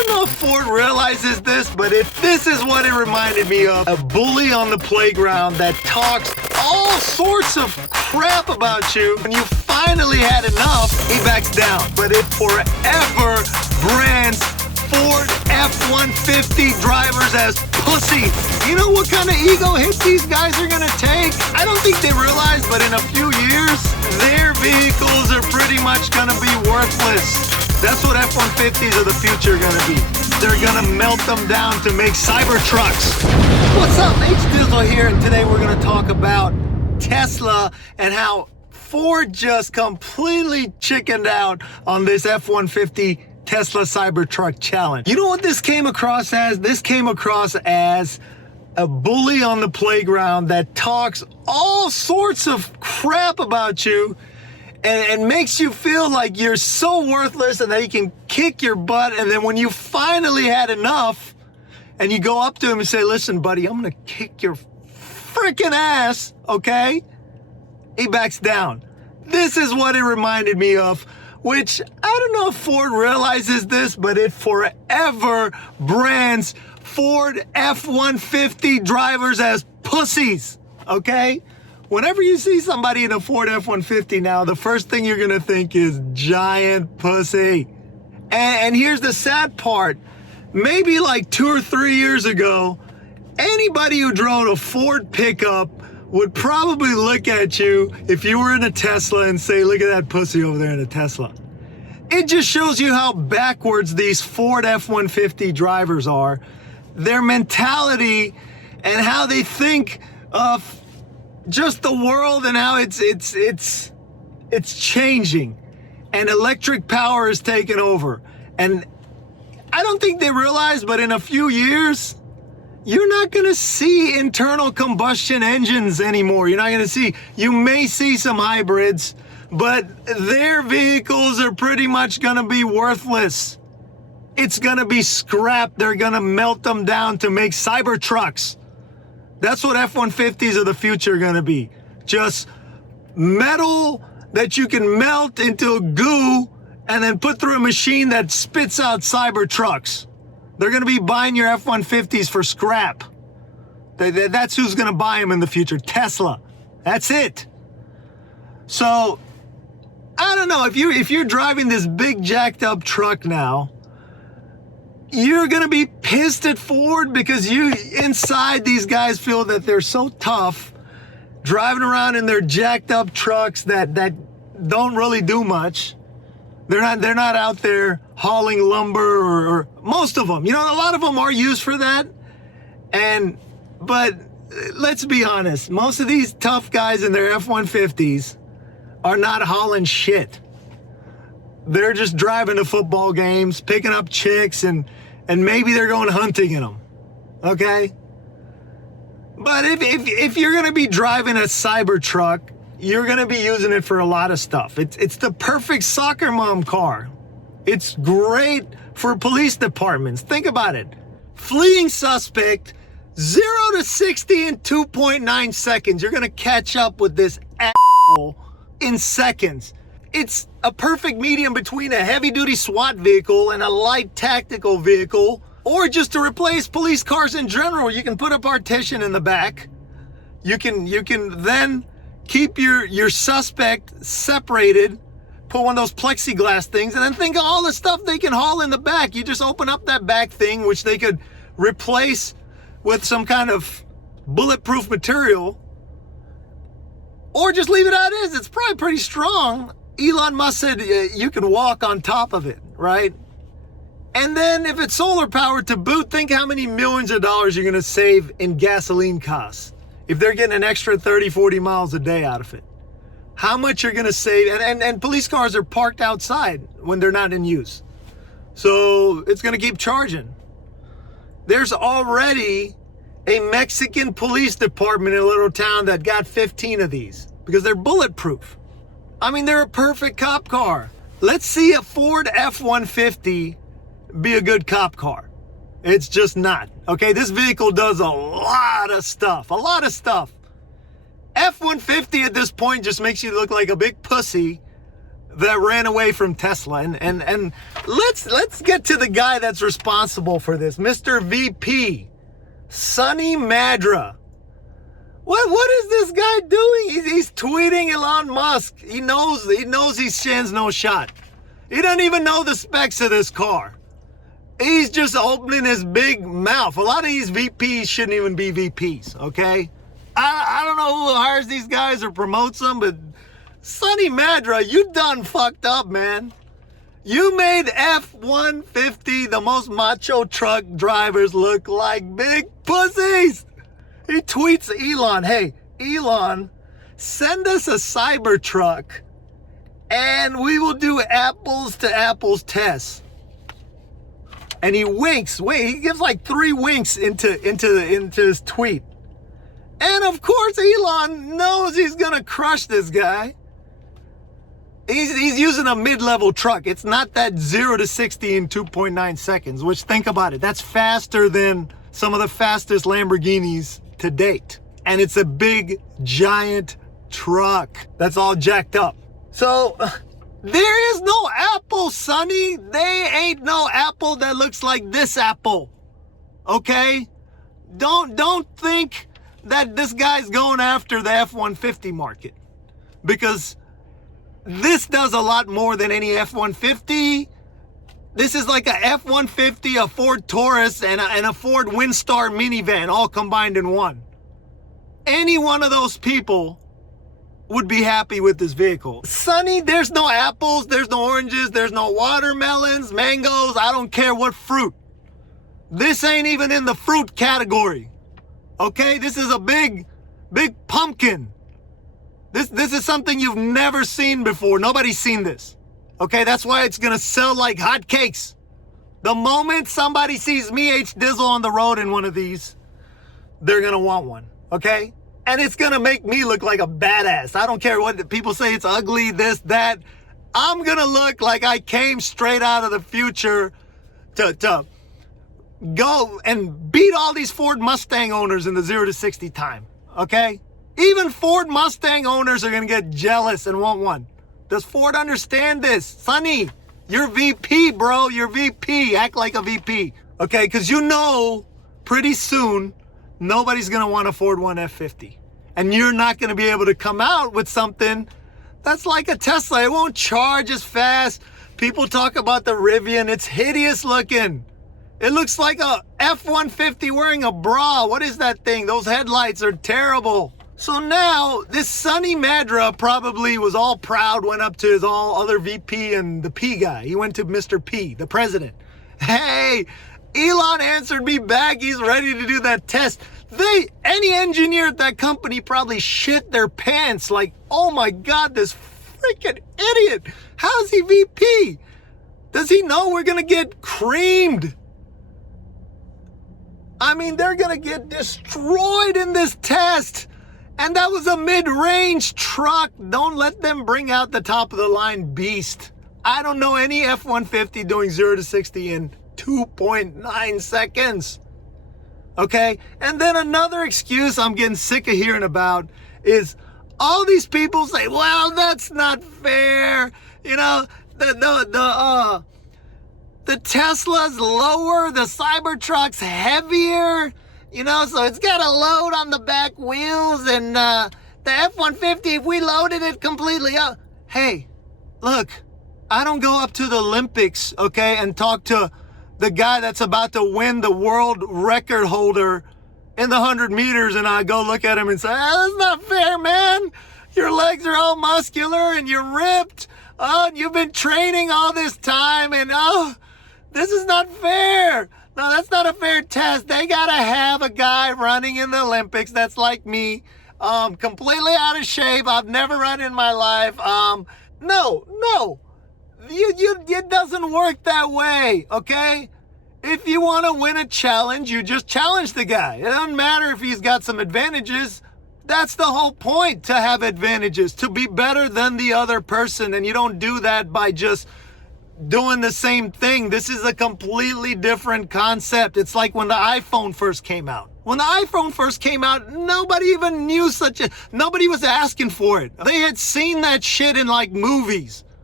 don't know if Ford realizes this, but if this is what it reminded me of, a bully on the playground that talks all sorts of crap about you. When you finally had enough, he backs down. But it forever brands Ford F-150 drivers as pussies. You know what kind of ego hit these guys are gonna take? I don't think they realize, but in a few years, their vehicles are pretty much gonna be worthless. That's what F-150s of the future are gonna be. They're gonna melt them down to make Cybertrucks. What's up, H-Dizzle here, and today we're gonna talk about Tesla and how Ford just completely chickened out on this F-150 Tesla Cybertruck challenge. You know what this came across as? This came across as a bully on the playground that talks all sorts of crap about you and makes you feel like you're so worthless and that he can kick your butt. And then when you finally had enough and you go up to him and say, listen, buddy, I'm gonna kick your freaking ass, okay? He backs down. This is what it reminded me of, which I don't know if Ford realizes this, but it forever brands Ford F-150 drivers as pussies, okay? Whenever you see somebody in a Ford F-150 now, the first thing you're gonna think is giant pussy. And here's the sad part. Maybe like 2 or 3 years ago, anybody who drove a Ford pickup would probably look at you if you were in a Tesla and say, look at that pussy over there in a Tesla. It just shows you how backwards these Ford F-150 drivers are, their mentality and how they think of just the world and how it's changing and electric power is taking over. And I don't think they realize, but in a few years, you're not gonna see internal combustion engines anymore. You're not gonna see, you may see some hybrids, but their vehicles are pretty much gonna be worthless. It's gonna be scrapped. They're gonna melt them down to make Cybertrucks. That's what F-150s of the future are gonna be. Just metal that you can melt into a goo and then put through a machine that spits out Cybertrucks. They're gonna be buying your F-150s for scrap. That's who's gonna buy them in the future, Tesla. That's it. So, I don't know, if you're driving this big jacked up truck now, you're gonna be pissed at Ford because inside these guys feel that they're so tough, driving around in their jacked up trucks that don't really do much. They're not out there hauling lumber or most of them. You know, a lot of them are used for that. But let's be honest, most of these tough guys in their F-150s are not hauling shit. They're just driving to football games, picking up chicks, and maybe they're going hunting in them, okay? But if you're gonna be driving a Cybertruck, you're gonna be using it for a lot of stuff. It's the perfect soccer mom car. It's great for police departments. Think about it. Fleeing suspect, 0 to 60 in 2.9 seconds. You're gonna catch up with this asshole in seconds. It's a perfect medium between a heavy-duty SWAT vehicle and a light tactical vehicle, or just to replace police cars in general. You can put a partition in the back. You can then keep your suspect separated, put one of those plexiglass things, and then think of all the stuff they can haul in the back. You just open up that back thing, which they could replace with some kind of bulletproof material, or just leave it as is. It's probably pretty strong. Elon Musk said you can walk on top of it, right? And then if it's solar powered to boot, think how many millions of dollars you're gonna save in gasoline costs if they're getting an extra 30, 40 miles a day out of it. How much you're gonna save, and police cars are parked outside when they're not in use. So it's gonna keep charging. There's already a Mexican police department in a little town that got 15 of these because they're bulletproof. I mean, they're a perfect cop car. Let's see a Ford F-150 be a good cop car. It's just not. Okay, this vehicle does a lot of stuff. F-150 at this point just makes you look like a big pussy that ran away from Tesla. And let's get to the guy that's responsible for this, Mr. VP, Sonny Madra. What is this guy doing? He's tweeting Elon Musk. He knows he stands no shot. He doesn't even know the specs of this car. He's just opening his big mouth. A lot of these VPs shouldn't even be VPs, okay? I don't know who hires these guys or promotes them, but Sonny Madra, you done fucked up, man. You made F-150, the most macho truck drivers, look like big pussies. He tweets Elon, hey, Elon, send us a Cybertruck and we will do apples to apples tests. And he winks. Wait, he gives like 3 winks into his tweet. And of course, Elon knows he's gonna crush this guy. He's using a mid-level truck. It's not that 0 to 60 in 2.9 seconds, which, think about it, that's faster than some of the fastest Lamborghinis to date. And it's a big, giant truck that's all jacked up. So, there is no apple, Sonny. They ain't no apple that looks like this apple. Okay? Don't think that this guy's going after the F-150 market. Because this does a lot more than any F-150. This is like a F-150, a Ford Taurus, and a Ford Windstar minivan all combined in one. Any one of those people would be happy with this vehicle. Sonny, there's no apples, there's no oranges, there's no watermelons, mangoes, I don't care what fruit. This ain't even in the fruit category. Okay, this is a big pumpkin. This is something you've never seen before. Nobody's seen this. Okay, that's why it's gonna sell like hotcakes. The moment somebody sees me, H. Dizzle, on the road in one of these, they're gonna want one, okay? And it's gonna make me look like a badass. I don't care what people say, it's ugly, this, that. I'm gonna look like I came straight out of the future to go and beat all these Ford Mustang owners in the 0 to 60 time, okay? Even Ford Mustang owners are gonna get jealous and want one. Does Ford understand this? Sonny, you're VP, bro. You're VP. Act like a VP. Okay, because you know pretty soon nobody's going to want a Ford 150. And you're not going to be able to come out with something that's like a Tesla. It won't charge as fast. People talk about the Rivian. It's hideous looking. It looks like a F-150 wearing a bra. What is that thing? Those headlights are terrible. So now, this Sonny Madra probably was all proud, went up to his all other VP and the P guy. He went to Mr. P, the president. Hey, Elon answered me back. He's ready to do that test. Any engineer at that company probably shit their pants like, oh my God, this freaking idiot. How's he VP? Does he know we're gonna get creamed? I mean, they're gonna get destroyed in this test. And that was a mid-range truck. Don't let them bring out the top-of-the-line beast. I don't know any F-150 doing 0 to 60 in 2.9 seconds. Okay? And then another excuse I'm getting sick of hearing about is all these people say, well, that's not fair. You know, the Tesla's lower, the Cybertruck's heavier. You know, so it's got a load on the back wheels, and the F-150, if we loaded it completely up. Hey, look, I don't go up to the Olympics, okay, and talk to the guy that's about to win the world record holder in the 100 meters, and I go look at him and say, that's not fair, man. Your legs are all muscular, and you're ripped. Oh, and you've been training all this time, and this is not fair. No, that's not a fair test. They gotta have a guy running in the Olympics that's like me, completely out of shape. I've never run in my life. No, it doesn't work that way, okay? If you want to win a challenge, you just challenge the guy. It doesn't matter if he's got some advantages. That's the whole point, to have advantages, to be better than the other person, and you don't do that by just doing the same thing. This is a completely different concept. It's like when the iPhone first came out. When the iPhone first came out, nobody even knew nobody was asking for it. They had seen that shit in like movies.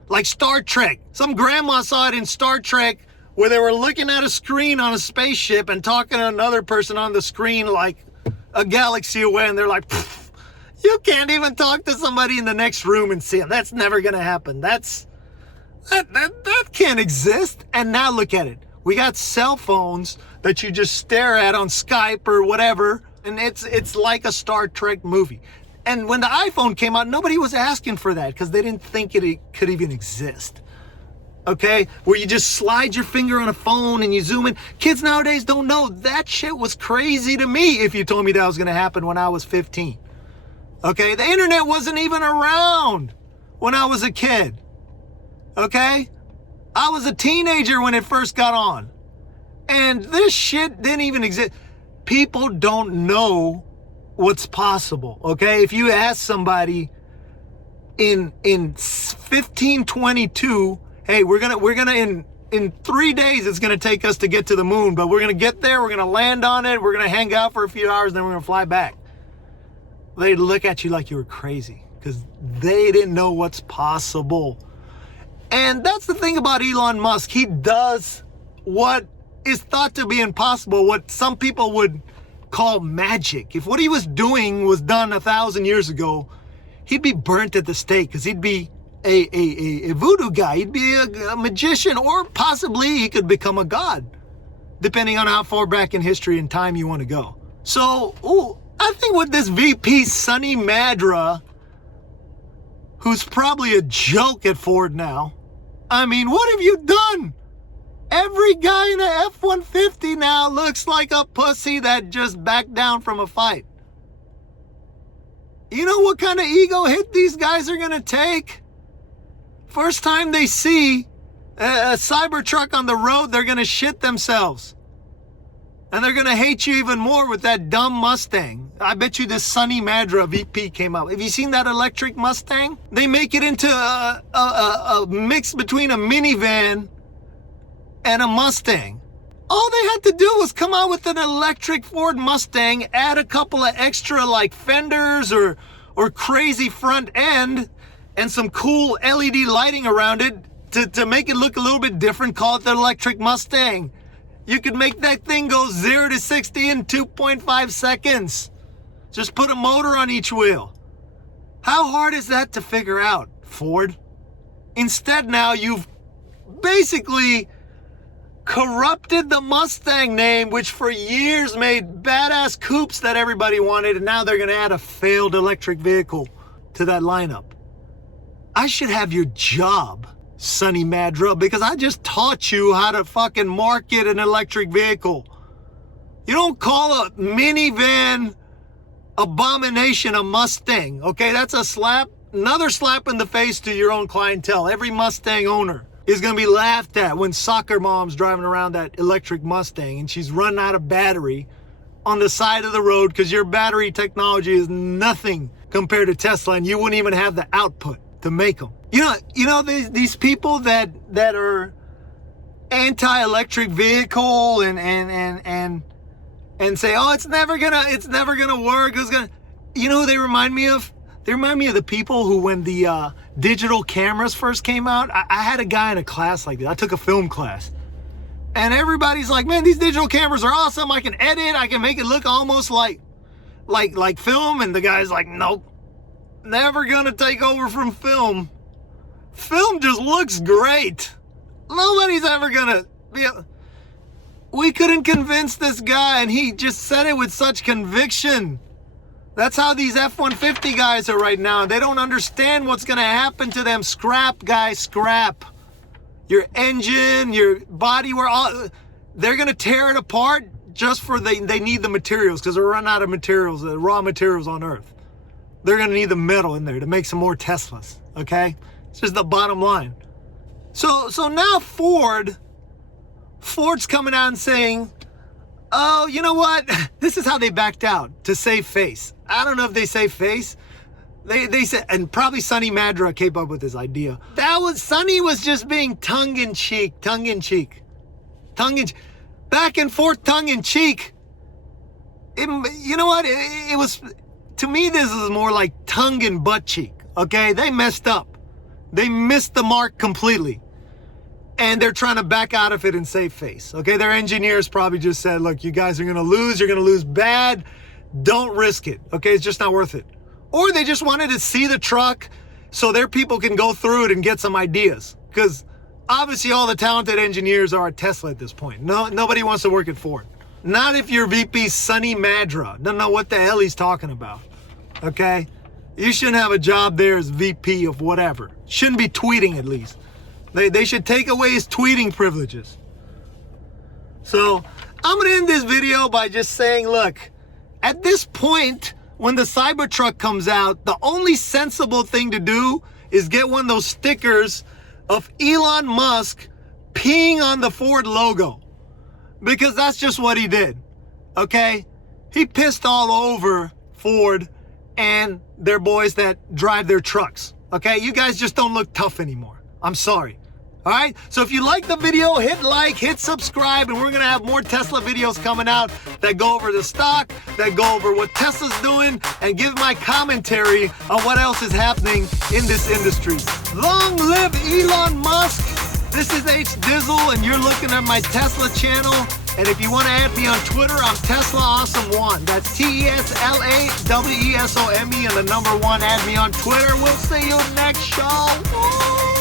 Like Star Trek. Some grandma saw it in Star Trek where they were looking at a screen on a spaceship and talking to another person on the screen like a galaxy away, and they're like, you can't even talk to somebody in the next room and see them. That's never gonna happen. That can't exist. And now look at it. We got cell phones that you just stare at on Skype or whatever, and it's like a Star Trek movie. And when the iPhone came out, nobody was asking for that because they didn't think it could even exist. Okay? Where you just slide your finger on a phone and you zoom in. Kids nowadays don't know. That shit was crazy to me if you told me that was going to happen when I was 15. Okay? The internet wasn't even around when I was a kid. Okay? I was a teenager when it first got on. And this shit didn't even exist. People don't know what's possible. Okay? If you ask somebody in 1522, hey, we're gonna in 3 days it's gonna take us to get to the moon, but we're gonna get there, we're gonna land on it, we're gonna hang out for a few hours, then we're gonna fly back. They'd look at you like you were crazy because they didn't know what's possible. And that's the thing about Elon Musk. He does what is thought to be impossible, what some people would call magic. If what he was doing was done 1,000 years ago, he'd be burnt at the stake because he'd be a voodoo guy. He'd be a magician, or possibly he could become a god, depending on how far back in history and time you want to go. So, I think with this VP, Sonny Madra, who's probably a joke at Ford now, I mean, what have you done? Every guy in a F-150 now looks like a pussy that just backed down from a fight. You know what kind of ego hit these guys are going to take? First time they see a Cybertruck on the road, they're going to shit themselves. And they're going to hate you even more with that dumb Mustang. I bet you this Sonny Madra VP came out. Have you seen that electric Mustang? They make it into a mix between a minivan and a Mustang. All they had to do was come out with an electric Ford Mustang, add a couple of extra like fenders or crazy front end, and some cool LED lighting around it to make it look a little bit different. Call it the electric Mustang. You could make that thing go 0 to 60 in 2.5 seconds. Just put a motor on each wheel. How hard is that to figure out, Ford? Instead, now you've basically corrupted the Mustang name, which for years made badass coupes that everybody wanted, and now they're going to add a failed electric vehicle to that lineup. I should have your job, Sonny Madra, because I just taught you how to fucking market an electric vehicle. You don't call a minivan abomination a Mustang, okay? That's a slap, another slap in the face to your own clientele. Every Mustang owner is going to be laughed at when soccer mom's driving around that electric Mustang and she's running out of battery on the side of the road because your battery technology is nothing compared to Tesla, and you wouldn't even have the output to make them. You know these people that are anti-electric vehicle and say, oh, it's never gonna work. You know who they remind me of? They remind me of the people who, when the digital cameras first came out, I had a guy in a class like that. I took a film class, and everybody's like, man, these digital cameras are awesome. I can edit. I can make it look almost like film. And the guy's like, nope, never gonna take over from film. Film just looks great. Nobody's ever gonna be. We couldn't convince this guy, and he just said it with such conviction. That's how these F-150 guys are right now. They don't understand what's gonna happen to them. Scrap, guys, scrap. Your engine, your body, they're gonna tear it apart just for they need the materials, because they're running out of materials, the raw materials on Earth. They're gonna need the metal in there to make some more Teslas, okay? It's just the bottom line. So now Ford's coming out and saying, oh, you know what? This is how they backed out, to save face. I don't know if they save face. They said, and probably Sonny Madra came up with this idea. Sonny was just being tongue-in-cheek. Back and forth tongue-in-cheek. You know what? It was, to me, this is more like tongue and butt cheek, okay? They messed up. They missed the mark completely. And they're trying to back out of it and save face. Okay, their engineers probably just said, look, you guys are gonna lose, you're gonna lose bad. Don't risk it, okay? It's just not worth it. Or they just wanted to see the truck so their people can go through it and get some ideas. Because obviously all the talented engineers are at Tesla at this point. Nobody wants to work at Ford. Not if you're VP Sonny Madra. Don't know what the hell he's talking about, okay? You shouldn't have a job there as VP of whatever. Shouldn't be tweeting at least. They should take away his tweeting privileges. So I'm gonna end this video by just saying, look, at this point, when the Cybertruck comes out, the only sensible thing to do is get one of those stickers of Elon Musk peeing on the Ford logo. Because that's just what he did, okay? He pissed all over Ford and their boys that drive their trucks, okay? You guys just don't look tough anymore. I'm sorry. All right, so if you like the video, hit like, hit subscribe, and we're gonna have more Tesla videos coming out that go over the stock, that go over what Tesla's doing, and give my commentary on what else is happening in this industry. Long live Elon Musk. This is H Dizzle, and you're looking at my Tesla channel. And if you want to add me on Twitter, I'm Tesla Awesome 1. That's TeslaWesome and the number 1. Add me on Twitter. We'll see you next show.